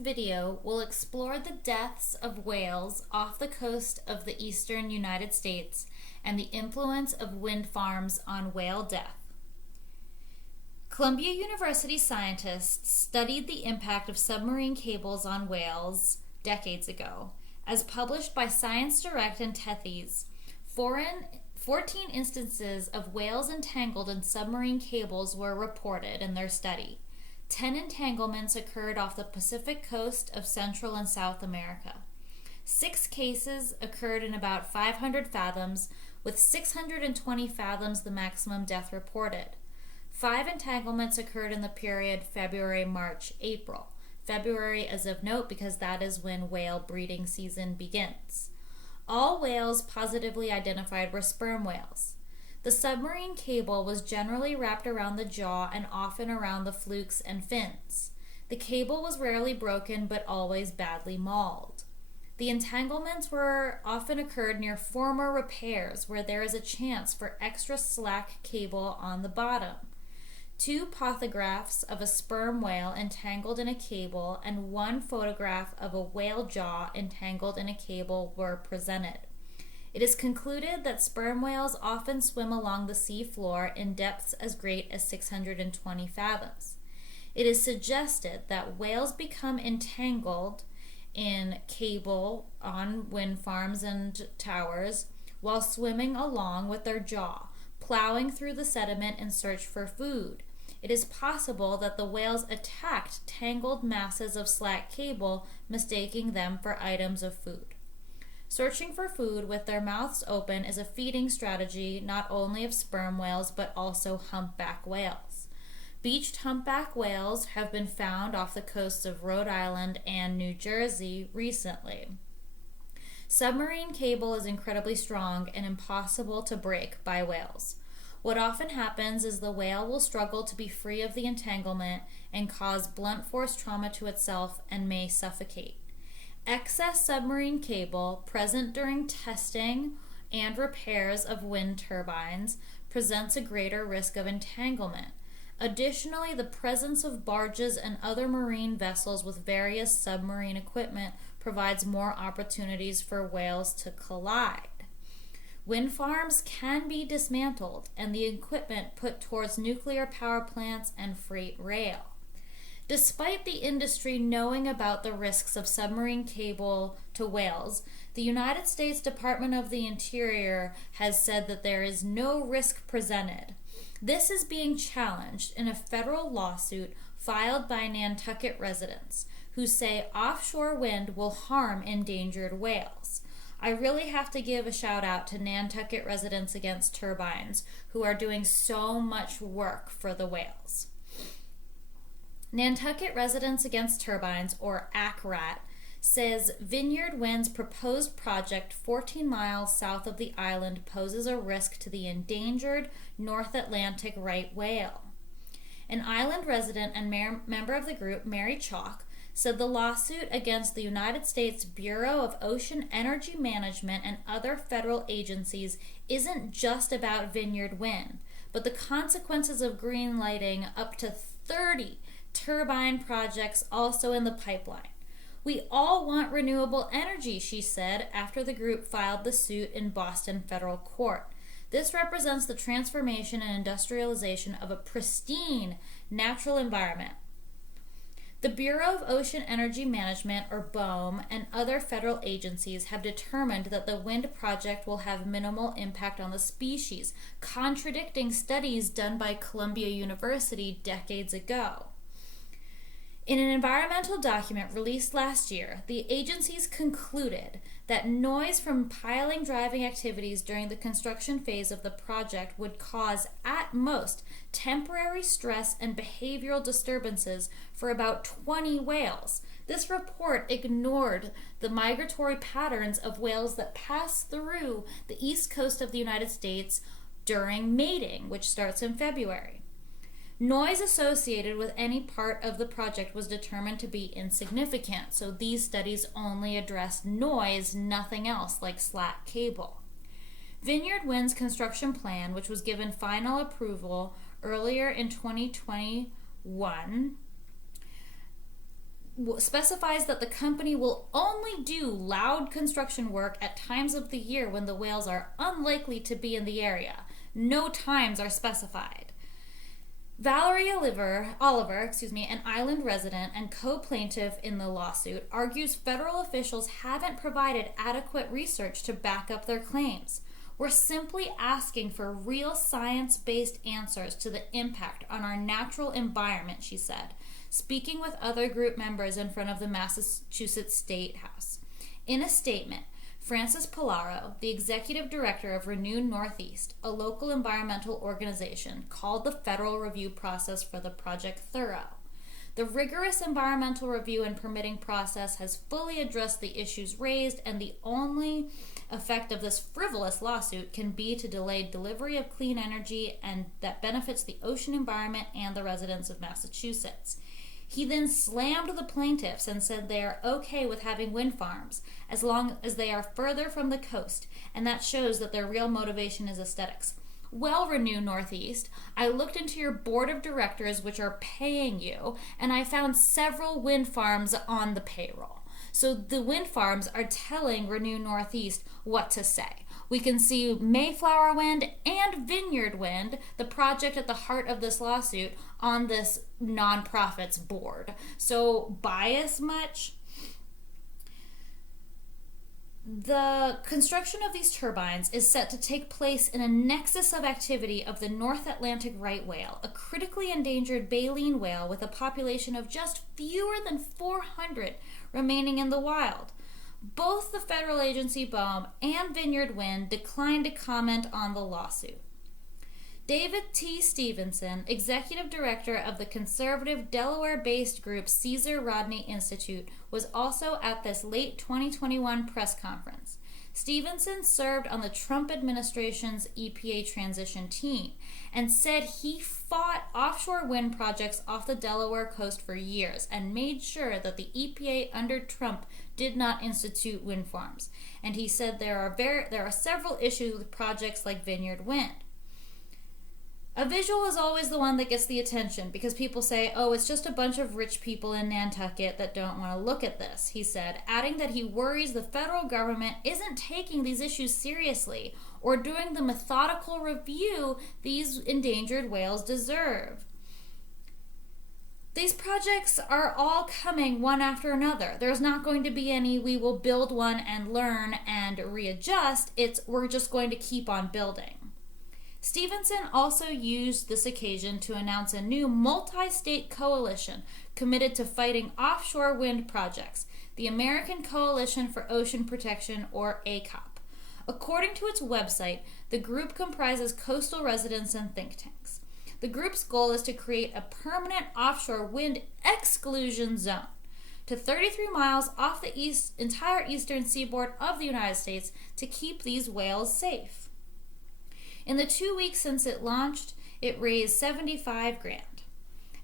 video will explore the deaths of whales off the coast of the eastern United States and the influence of wind farms on whale death. Columbia University scientists studied the impact of submarine cables on whales decades ago. As published by Science Direct and Tethys, 14 instances of whales entangled in submarine cables were reported in their study. 10 entanglements occurred off the Pacific coast of Central and South America. 6 cases occurred in about 500 fathoms, with 620 fathoms the maximum death reported. 5 entanglements occurred in the period February, March, April. February is of note because that is when whale breeding season begins. All whales positively identified were sperm whales. The submarine cable was generally wrapped around the jaw and often around the flukes and fins. The cable was rarely broken but always badly mauled. The entanglements were often occurred near former repairs where there is a chance for extra slack cable on the bottom. 2 pothographs of a sperm whale entangled in a cable and 1 photograph of a whale jaw entangled in a cable were presented. It is concluded that sperm whales often swim along the sea floor in depths as great as 620 fathoms. It is suggested that whales become entangled in cable on wind farms and towers while swimming along with their jaw, plowing through the sediment in search for food. It is possible that the whales attacked tangled masses of slack cable, mistaking them for items of food. Searching for food with their mouths open is a feeding strategy not only of sperm whales but also humpback whales. Beached humpback whales have been found off the coasts of Rhode Island and New Jersey recently. Submarine cable is incredibly strong and impossible to break by whales. What often happens is the whale will struggle to be free of the entanglement and cause blunt force trauma to itself and may suffocate. Excess submarine cable present during testing and repairs of wind turbines presents a greater risk of entanglement. Additionally, the presence of barges and other marine vessels with various submarine equipment provides more opportunities for whales to collide. Wind farms can be dismantled and the equipment put towards nuclear power plants and freight rail. Despite the industry knowing about the risks of submarine cable to whales, the United States Department of the Interior has said that there is no risk presented. This is being challenged in a federal lawsuit filed by Nantucket residents who say offshore wind will harm endangered whales. I really have to give a shout out to Nantucket residents against turbines who are doing so much work for the whales. Nantucket Residents Against Turbines, or ACRAT, says Vineyard Wind's proposed project 14 miles south of the island poses a risk to the endangered North Atlantic right whale. An island resident and member of the group, Mary Chalk, said the lawsuit against the United States Bureau of Ocean Energy Management and other federal agencies isn't just about Vineyard Wind, but the consequences of greenlighting up to 30 turbine projects also in the pipeline. We all want renewable energy, she said, after the group filed the suit in Boston federal court. This represents the transformation and industrialization of a pristine natural environment. The Bureau of Ocean Energy Management, or BOEM, and other federal agencies have determined that the wind project will have minimal impact on the species, contradicting studies done by Columbia University decades ago. In an environmental document released last year, the agencies concluded that noise from piling driving activities during the construction phase of the project would cause, at most, temporary stress and behavioral disturbances for about 20 whales. This report ignored the migratory patterns of whales that pass through the east coast of the United States during mating, which starts in February. Noise associated with any part of the project was determined to be insignificant, so these studies only addressed noise, nothing else like slack cable. Vineyard Wind's construction plan, which was given final approval earlier in 2021, specifies that the company will only do loud construction work at times of the year when the whales are unlikely to be in the area. No times are specified. Valerie Oliver, an island resident and co-plaintiff in the lawsuit, argues federal officials haven't provided adequate research to back up their claims. We're simply asking for real science-based answers to the impact on our natural environment, she said, speaking with other group members in front of the Massachusetts State House. In a statement, Francis Pallaro, the executive director of Renew Northeast, a local environmental organization, called the federal review process for the project thorough. The rigorous environmental review and permitting process has fully addressed the issues raised, and the only effect of this frivolous lawsuit can be to delay delivery of clean energy and that benefits the ocean environment and the residents of Massachusetts. He then slammed the plaintiffs and said they are okay with having wind farms as long as they are further from the coast, and that shows that their real motivation is aesthetics. Well, Renew Northeast, I looked into your board of directors, which are paying you, and I found several wind farms on the payroll. So the wind farms are telling Renew Northeast what to say. We can see Mayflower Wind and Vineyard Wind, the project at the heart of this lawsuit, on this nonprofit's board. So bias much? The construction of these turbines is set to take place in a nexus of activity of the North Atlantic right whale, a critically endangered baleen whale with a population of just fewer than 400 remaining in the wild. Both the federal agency BOEM and Vineyard Wind declined to comment on the lawsuit. David T. Stevenson, executive director of the conservative Delaware-based group Caesar Rodney Institute, was also at this late 2021 press conference. Stevenson served on the Trump administration's EPA transition team and said he fought offshore wind projects off the Delaware coast for years and made sure that the EPA under Trump did not institute wind farms. And he said there are several issues with projects like Vineyard Wind. A visual is always the one that gets the attention because people say, oh, it's just a bunch of rich people in Nantucket that don't want to look at this, he said, adding that he worries the federal government isn't taking these issues seriously or doing the methodical review these endangered whales deserve. These projects are all coming one after another. There's not going to be any, we will build one and learn and readjust. We're just going to keep on building. Stevenson also used this occasion to announce a new multi-state coalition committed to fighting offshore wind projects, the American Coalition for Ocean Protection, or ACOP. According to its website, the group comprises coastal residents and think tanks. The group's goal is to create a permanent offshore wind exclusion zone to 33 miles off the entire eastern seaboard of the United States to keep these whales safe. In the 2 weeks since it launched, it raised $75,000,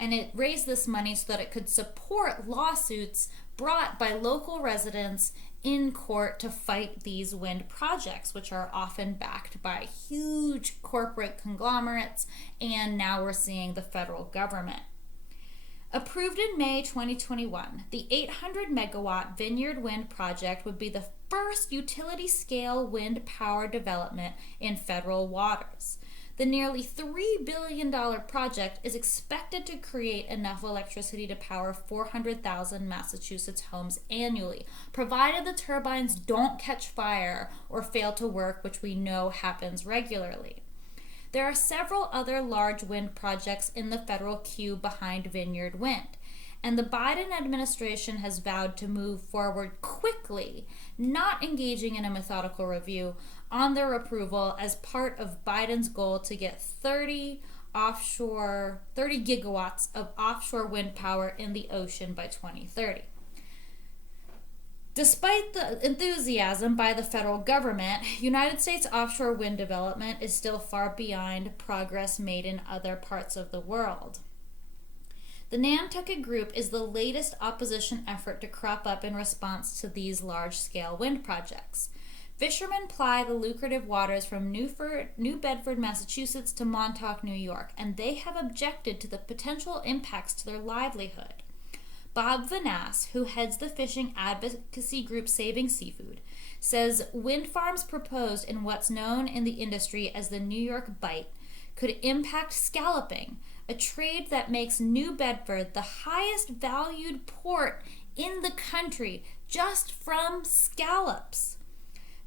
and it raised this money so that it could support lawsuits brought by local residents in court to fight these wind projects, which are often backed by huge corporate conglomerates, and now we're seeing the federal government. Approved in May 2021, the 800-megawatt Vineyard Wind project would be the first utility-scale wind power development in federal waters. The nearly $3 billion project is expected to create enough electricity to power 400,000 Massachusetts homes annually, provided the turbines don't catch fire or fail to work, which we know happens regularly. There are several other large wind projects in the federal queue behind Vineyard Wind, and the Biden administration has vowed to move forward quickly, not engaging in a methodical review, on their approval as part of Biden's goal to get 30 gigawatts of offshore wind power in the ocean by 2030. Despite the enthusiasm by the federal government, United States offshore wind development is still far behind progress made in other parts of the world. The Nantucket Group is the latest opposition effort to crop up in response to these large-scale wind projects. Fishermen ply the lucrative waters from New Bedford, Massachusetts to Montauk, New York, and they have objected to the potential impacts to their livelihood. Bob Vanass, who heads the fishing advocacy group Saving Seafood, says wind farms proposed in what's known in the industry as the New York Bight could impact scalloping, a trade that makes New Bedford the highest valued port in the country just from scallops.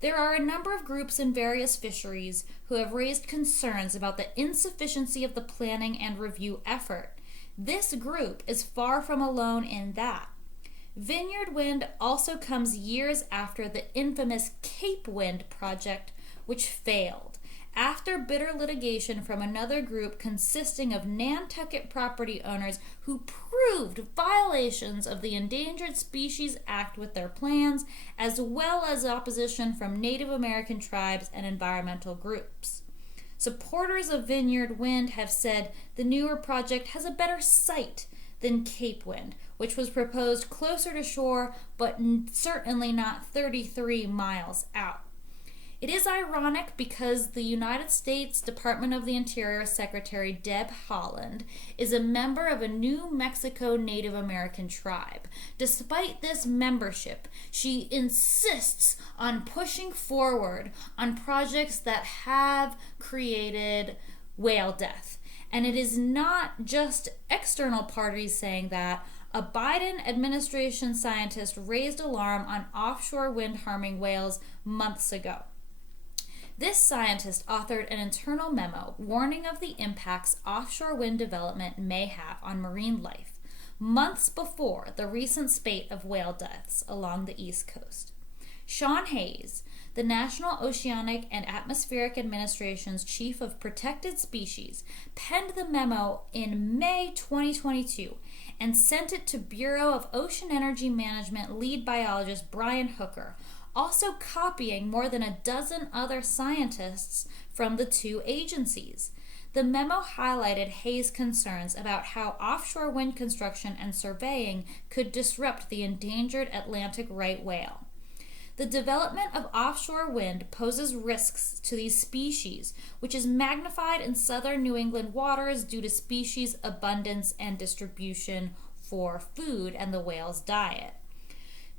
There are a number of groups in various fisheries who have raised concerns about the insufficiency of the planning and review effort. This group is far from alone in that. Vineyard Wind also comes years after the infamous Cape Wind project, which failed, after bitter litigation from another group consisting of Nantucket property owners who proved violations of the Endangered Species Act with their plans, as well as opposition from Native American tribes and environmental groups. Supporters of Vineyard Wind have said the newer project has a better site than Cape Wind, which was proposed closer to shore, but certainly not 33 miles out. It is ironic because the United States Department of the Interior Secretary Deb Haaland is a member of a New Mexico Native American tribe. Despite this membership, she insists on pushing forward on projects that have created whale death. And it is not just external parties saying that. A Biden administration scientist raised alarm on offshore wind harming whales months ago. This scientist authored an internal memo warning of the impacts offshore wind development may have on marine life, months before the recent spate of whale deaths along the East Coast. Sean Hayes, the National Oceanic and Atmospheric Administration's Chief of Protected Species, penned the memo in May 2022 and sent it to Bureau of Ocean Energy Management lead biologist Brian Hooker, also copying more than a dozen other scientists from the two agencies. The memo highlighted Hayes' concerns about how offshore wind construction and surveying could disrupt the endangered Atlantic right whale. The development of offshore wind poses risks to these species, which is magnified in southern New England waters due to species abundance and distribution for food and the whale's diet.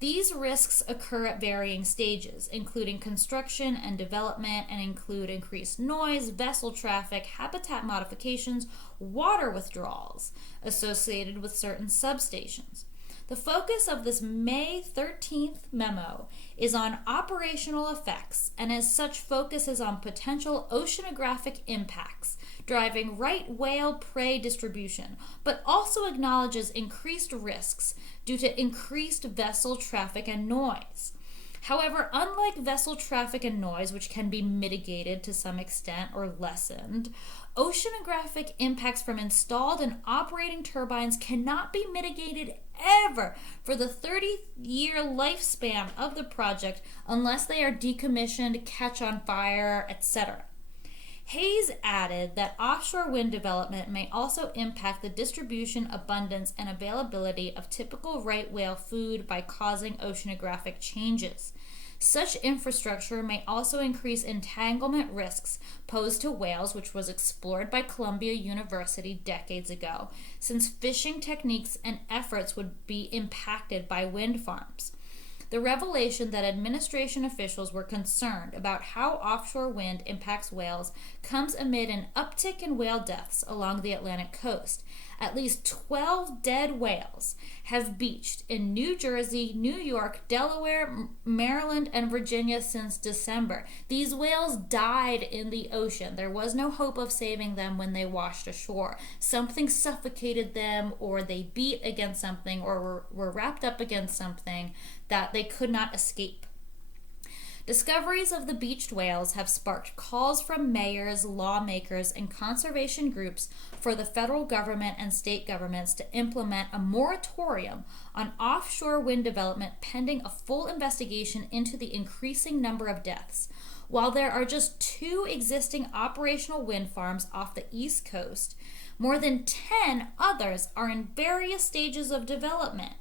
These risks occur at varying stages, including construction and development, and include increased noise, vessel traffic, habitat modifications, water withdrawals associated with certain substations. The focus of this May 13th memo is on operational effects, and as such focuses on potential oceanographic impacts, driving right whale prey distribution, but also acknowledges increased risks due to increased vessel traffic and noise. However, unlike vessel traffic and noise, which can be mitigated to some extent or lessened, oceanographic impacts from installed and operating turbines cannot be mitigated ever for the 30-year lifespan of the project unless they are decommissioned, catch on fire, etc. Hayes added that offshore wind development may also impact the distribution, abundance, and availability of typical right whale food by causing oceanographic changes. Such infrastructure may also increase entanglement risks posed to whales, which was explored by Columbia University decades ago, since fishing techniques and efforts would be impacted by wind farms. The revelation that administration officials were concerned about how offshore wind impacts whales comes amid an uptick in whale deaths along the Atlantic coast. At least 12 dead whales have beached in New Jersey, New York, Delaware, Maryland, and Virginia since December. These whales died in the ocean. There was no hope of saving them when they washed ashore. Something suffocated them, or they beat against something, or were wrapped up against something that they could not escape. Discoveries of the beached whales have sparked calls from mayors, lawmakers, and conservation groups for the federal government and state governments to implement a moratorium on offshore wind development pending a full investigation into the increasing number of deaths. While there are just 2 existing operational wind farms off the East Coast, more than 10 others are in various stages of development.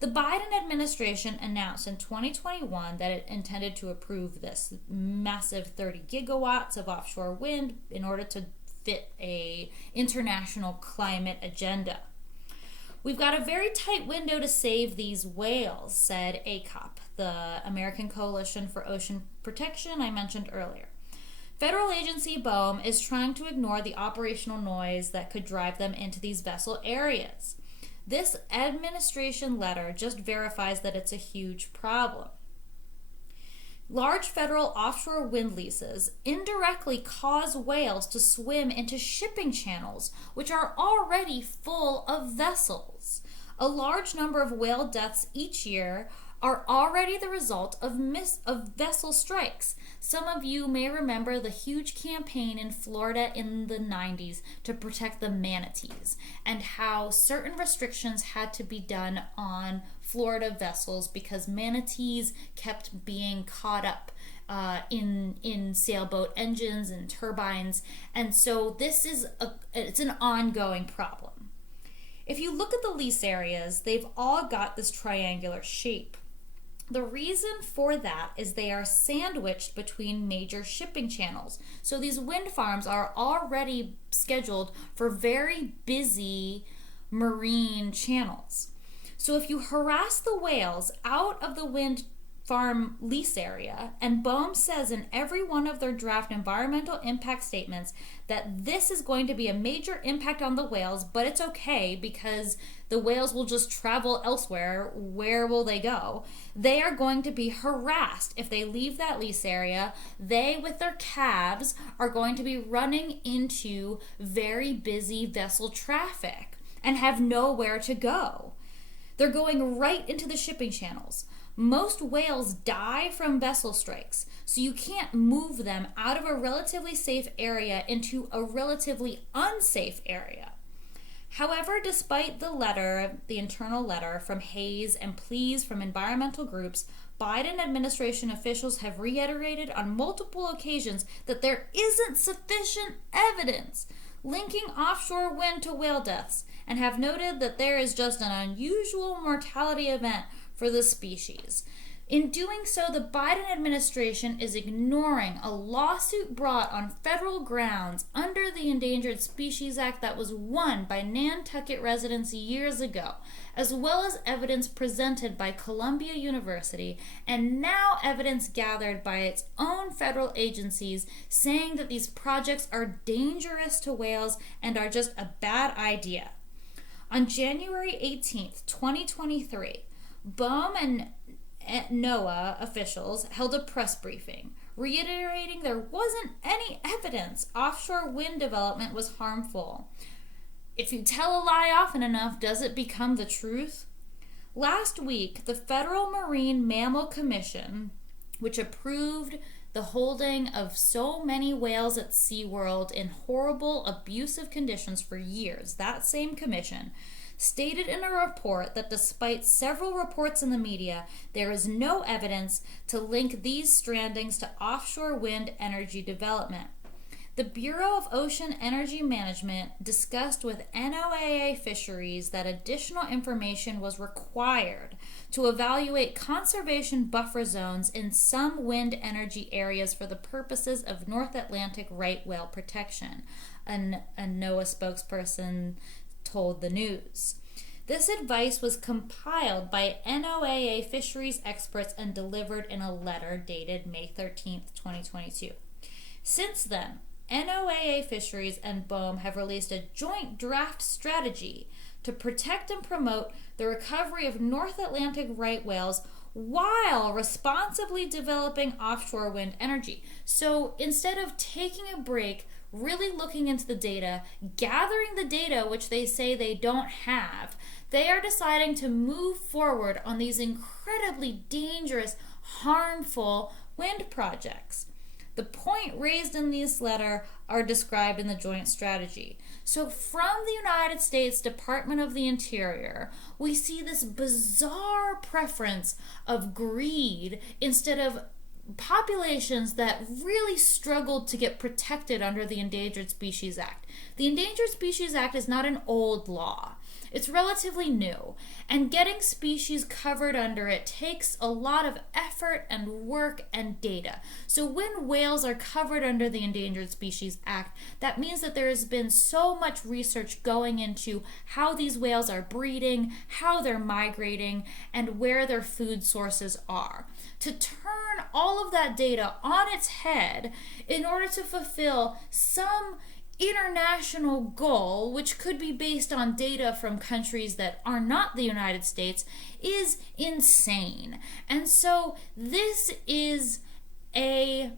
The Biden administration announced in 2021 that it intended to approve this massive 30 gigawatts of offshore wind in order to fit a international climate agenda. We've got a very tight window to save these whales, said ACOP, the American Coalition for Ocean Protection I mentioned earlier. Federal agency BOEM is trying to ignore the operational noise that could drive them into these vessel areas. This administration letter just verifies that it's a huge problem. Large federal offshore wind leases indirectly cause whales to swim into shipping channels, which are already full of vessels. A large number of whale deaths each year are already the result of vessel strikes. Some of you may remember the huge campaign in Florida in the 90s to protect the manatees and how certain restrictions had to be done on Florida vessels because manatees kept being caught up in sailboat engines and turbines. And so this is it's an ongoing problem. If you look at the lease areas, they've all got this triangular shape. The reason for that is they are sandwiched between major shipping channels. So these wind farms are already scheduled for very busy marine channels. So if you harass the whales out of the wind farm lease area, and BOEM says in every one of their draft environmental impact statements that this is going to be a major impact on the whales, but it's okay because the whales will just travel elsewhere. Where will they go? They are going to be harassed if they leave that lease area. They, with their calves, are going to be running into very busy vessel traffic and have nowhere to go. They're going right into the shipping channels. Most whales die from vessel strikes, so you can't move them out of a relatively safe area into a relatively unsafe area. However, despite the internal letter from Hayes and pleas from environmental groups, Biden administration officials have reiterated on multiple occasions that there isn't sufficient evidence linking offshore wind to whale deaths, and have noted that there is just an unusual mortality event for the species. In doing so, the Biden administration is ignoring a lawsuit brought on federal grounds under the Endangered Species Act that was won by Nantucket residents years ago, as well as evidence presented by Columbia University and now evidence gathered by its own federal agencies saying that these projects are dangerous to whales and are just a bad idea. On January 18th, 2023, BOEM and NOAA officials held a press briefing, reiterating there wasn't any evidence offshore wind development was harmful. If you tell a lie often enough, does it become the truth? Last week, the Federal Marine Mammal Commission, which approved the holding of so many whales at SeaWorld in horrible, abusive conditions for years, that same commission stated in a report that despite several reports in the media, there is no evidence to link these strandings to offshore wind energy development. The Bureau of Ocean Energy Management discussed with NOAA Fisheries that additional information was required to evaluate conservation buffer zones in some wind energy areas for the purposes of North Atlantic right whale protection, a NOAA spokesperson told the news. This advice was compiled by NOAA fisheries experts and delivered in a letter dated May 13th, 2022. Since then, NOAA Fisheries and BOEM have released a joint draft strategy to protect and promote the recovery of North Atlantic right whales while responsibly developing offshore wind energy. So instead of taking a break, really looking into the data, gathering the data which they say they don't have, they are deciding to move forward on these incredibly dangerous, harmful wind projects. The point raised in this letter are described in the joint strategy. So from the United States Department of the Interior, we see this bizarre preference of greed instead of populations that really struggled to get protected under the Endangered Species Act. The Endangered Species Act is not an old law. It's relatively new, and getting species covered under it takes a lot of effort and work and data. So when whales are covered under the Endangered Species Act, that means that there has been so much research going into how these whales are breeding, how they're migrating, and where their food sources are. To turn all of that data on its head in order to fulfill some international goal, which could be based on data from countries that are not the United States, is insane. And so this is a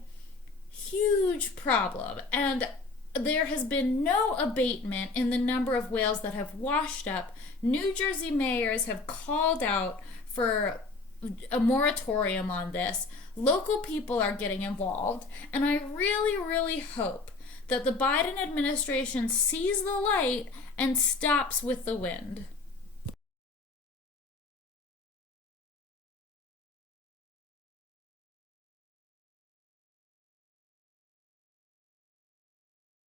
huge problem, and there has been no abatement in the number of whales that have washed up. New Jersey mayors have called out for a moratorium on this. Local people are getting involved, and I really, really hope that the Biden administration sees the light and stops with the wind.